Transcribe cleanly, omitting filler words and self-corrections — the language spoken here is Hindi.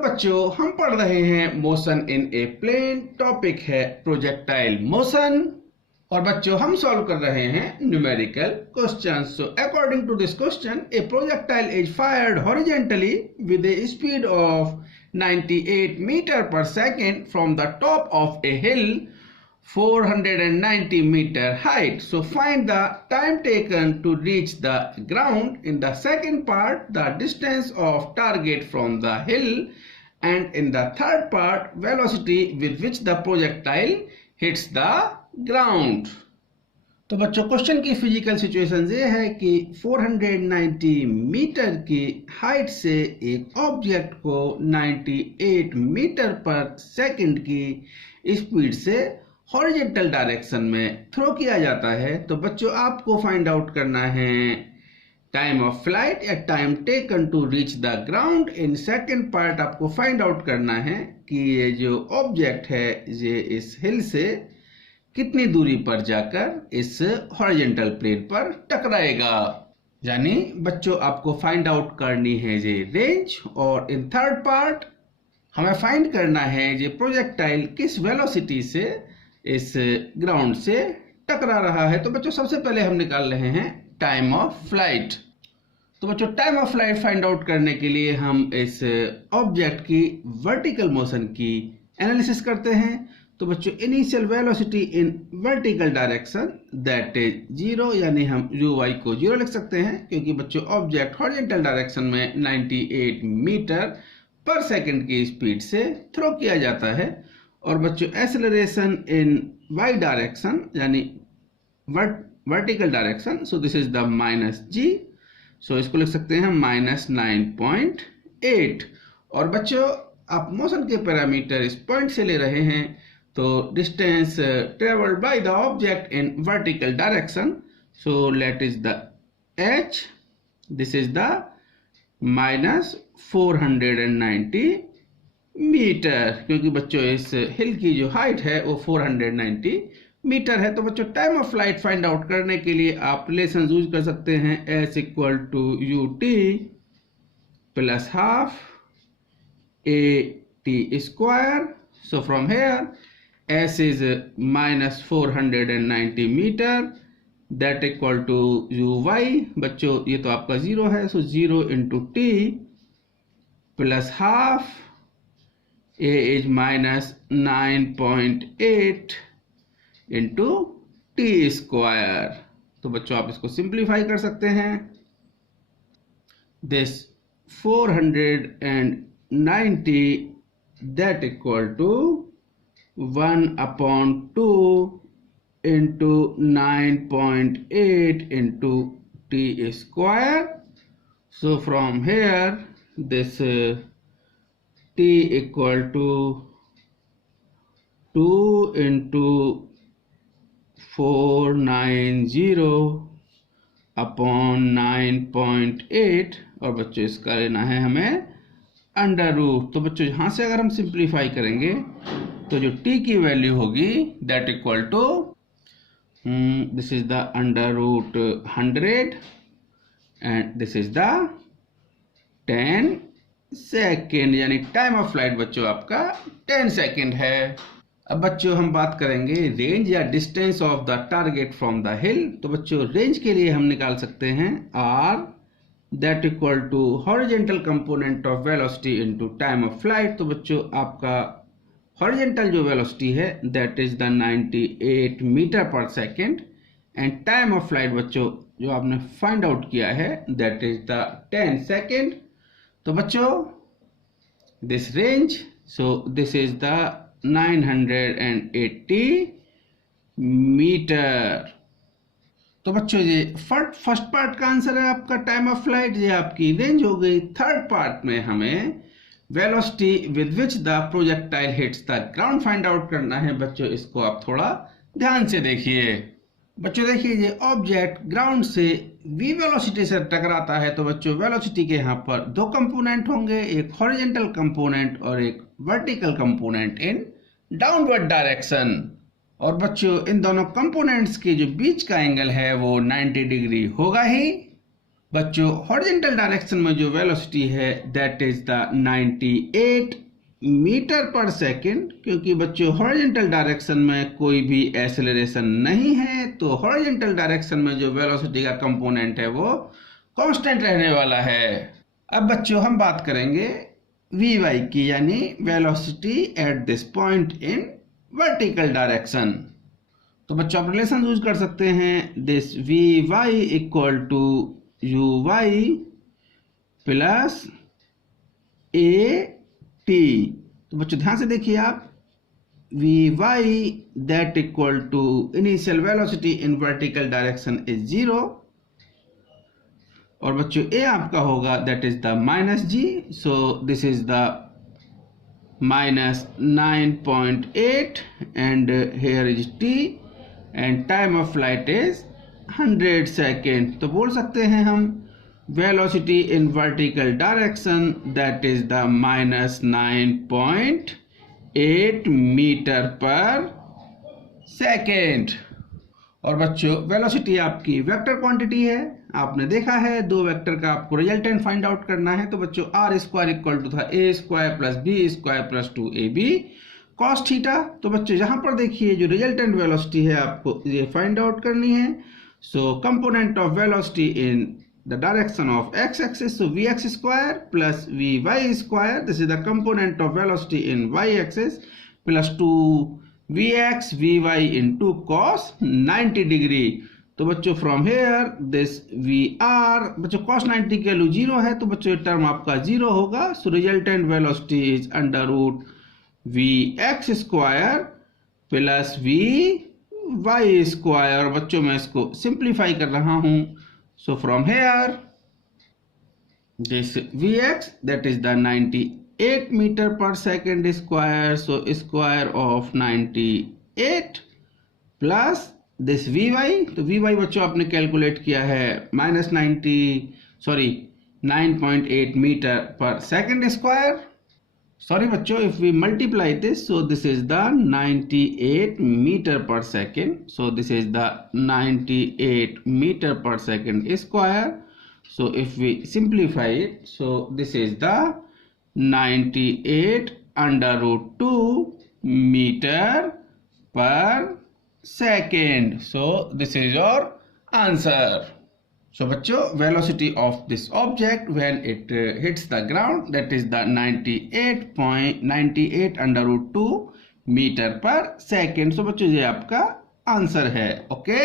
बच्चों हम पढ़ रहे हैं motion in a plane. Topic है प्रोजेक्टाइल मोशन और बच्चों हम सॉल्व कर रहे हैं numerical question. So according to this question, a projectile is fired horizontally with a speed of 98 metre per second from the top of a hill 490 meter height. So find the time taken to reach the ground. In the second part, the distance of target from the hill, and in the third part, velocity with which the projectile hits the ground. तो बच्चों क्वेश्चन की फिजिकल सिचुएशन ये है कि 490 मीटर की हाइट से एक ऑब्जेक्ट को 98 मीटर पर सेकंड की स्पीड से हॉरिजॉन्टल डायरेक्शन में थ्रो किया जाता है। तो बच्चों आपको फाइंड आउट करना है टाइम ऑफ फ्लाइट या time taken to reach the ground. In second part आपको फाइंड आउट करना है कि ये जो ऑब्जेक्ट है ये इस हिल से कितनी दूरी पर जाकर इस हॉरिजॉन्टल प्लेन पर टकराएगा। यानी बच्चों आपको फाइंड आउट करनी है ये रेंज, और इन थर्ड पार्ट हमें फाइंड करना है ये प्रोजेक्टाइल किस वेलोसिटी से इस ग्राउंड से टकरा रहा है। तो बच्चों सबसे पहले हम निकाल रहे हैं टाइम ऑफ फ्लाइट। तो बच्चों time of flight find out करने के लिए हम इस ऑब्जेक्ट की वर्टिकल मोशन की एनालिसिस करते हैं। तो बच्चों initial velocity in vertical direction that is 0, यानी हम uy को 0 लिख सकते हैं क्योंकि बच्चों ऑब्जेक्ट हॉरिजॉन्टल डायरेक्शन में 98 मीटर पर सेकंड की स्पीड से थ्रो किया जाता है। और बच्चों एक्सेलरेशन इन y डायरेक्शन यानी vertical direction, so this is the -g, सो इसको लिख सकते हैं -9.8। और बच्चों आप मोशन के पैरामीटर इस पॉइंट से ले रहे हैं, तो distance travelled by the object in vertical direction, so let is the h, this is the -490 metre, क्योंकि बच्चों इस हिल की जो हाइट है वो 490 मीटर है। तो बच्चों time of flight find out करने के लिए आप रिलेशन यूज कर सकते हैं s equal to ut plus half at square. So from here s is -490 metre that equal to uy। बच्चों ये तो आपका 0 है, so 0 into t plus half a is -9.8 into t square. तो बच्चों आप इसको सिंप्लीफाई कर सकते हैं। This 490 that equal to 1/2 into 9.8 into t square. So from here this t equal to 2 into 490 upon 9.8, और बच्चों इसका लेना है हमें अंडर रूट। तो बच्चों यहाँ से अगर हम सिंप्लीफाई करेंगे तो जो t की वैल्यू होगी that equal to this is the under root 100 and this is the 10 second, यानी टाइम ऑफ फ्लाइट बच्चों आपका 10 सेकेंड है। अब बच्चों हम बात करेंगे रेंज या distance of the target from the हिल। तो बच्चों रेंज के लिए हम निकाल सकते हैं r that equal to horizontal component of velocity into time of flight. तो बच्चों आपका हॉरिजॉन्टल जो वेलोसिटी है that is the 98 metre per second, and time of flight बच्चों जो आपने फाइंड आउट किया है दैट इज द 10 सेकेंड। तो बच्चों this range, so this is the 980 metre. तो बच्चों ये फर्स्ट पार्ट का आंसर है आपका टाइम ऑफ फ्लाइट, ये आपकी रेंज हो गई। थर्ड पार्ट में हमें velocity with which the projectile hits the ground find out करना है। बच्चों इसको आप थोड़ा ध्यान से देखिए। बच्चों देखिए ये ऑब्जेक्ट ग्राउंड से v वेलोसिटी से टकराता है। तो बच्चों वेलोसिटी के यहाँ पर दो कंपोनेंट होंगे, एक हॉरिजॉन्टल कंपोनेंट और एक vertical component in downward direction. और बच्चों इन दोनों कंपोनेंट्स के जो बीच का एंगल है वो 90 डिग्री होगा ही। बच्चों हॉरिजॉन्टल डायरेक्शन में जो वेलोसिटी है that is the 98 metre per second, क्योंकि बच्चों हॉरिजॉन्टल डायरेक्शन में कोई भी एक्सेलरेशन नहीं है, तो हॉरिजॉन्टल डायरेक्शन में जो वेलोसिटी का कंपोनेंट है वो कांस्टेंट रहने वाला है। अब बच्चों हम बात करेंगे vy की, यानी velocity at this point in vertical direction. तो बच्चों आप रिलेशन यूज कर सकते हैं, this vy equal to uy plus at। तो बच्चों ध्यान से देखिए आप, vy that equal to initial velocity in vertical direction is 0, और बच्चों a आपका होगा that is the minus g, so this is the -9.8 and here is t and time of flight is 100 second. तो बोल सकते हैं हम velocity in vertical direction that is the -9.8 metre per second. और बच्चों वेलोसिटी आपकी वेक्टर क्वांटिटी है, आपने देखा है दो वेक्टर का आपको रिजल्टेंट फाइंड आउट करना है। तो बच्चों आर स्क्वायर इक्वल टू था A square plus B square plus 2ab cos theta. तो बच्चों यहाँ पर देखिए जो रिजल्टेंट वेलोसिटी है आपको ये फाइंड आउट करनी है। So component of velocity in the direction of x axis, so vx square plus vy square, this is the component of velocity in y axis, plus 2vx vy into cos 90 degree। तो बच्चों फ्रॉम हेयर दिस vr, बच्चों cos 90 की वैल्यू 0 है, तो बच्चों ये टर्म आपका 0 होगा। So resultant velocity is under root vx square plus vy square. बच्चों मैं इसको सिंप्लीफाई कर रहा हूं, so from here this vx that is the 98 meter per second square, so square of 98 plus this vy, तो vy बच्चों आपने कैलकुलेट किया है -9.8 metre per second square. Sorry बच्चों, if we multiply this, so this is the 98 meter per second, so this is the 98 meter per second square। so if we simplify it, so this is the 98 under root 2 meter per second, so this is your answer। So बच्चों velocity of this object when it hits the ground that is the 98.98 under root 2 metre per second. सो बच्चों ये आपका आंसर है। ओके।